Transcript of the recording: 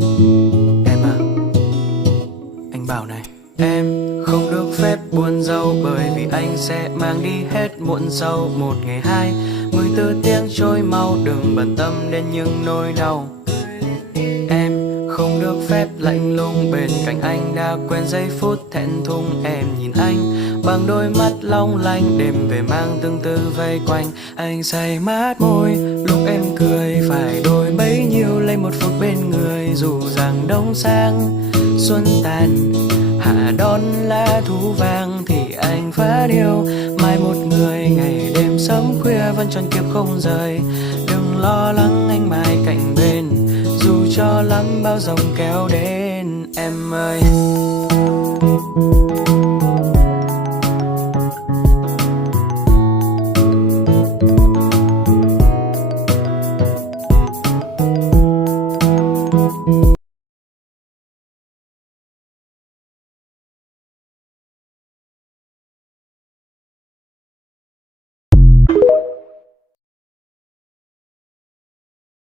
Em à, anh bảo này, em không được phép buồn giàu, bởi vì anh sẽ mang đi hết muộn sâu. Một ngày 24 tiếng trôi mau, đừng bận tâm đến những nỗi đau. Em không được phép lạnh lùng, bên cạnh anh đã quên giây phút thẹn thùng. Em nhìn anh bằng đôi mắt long lanh, đêm về mang tương tư vây quanh. Anh say mát môi lúc em cười, phải đôi bấy nhiêu lấy một phút bên người. Dù rằng đông sang xuân tàn, hạ đón lá thu vàng, thì anh vẫn yêu mai một người. Ngày đêm sớm khuya vẫn tròn kiếp không rời. Đừng lo lắng, anh mãi cạnh bên, dù cho lắm bao dòng kéo đến em ơi.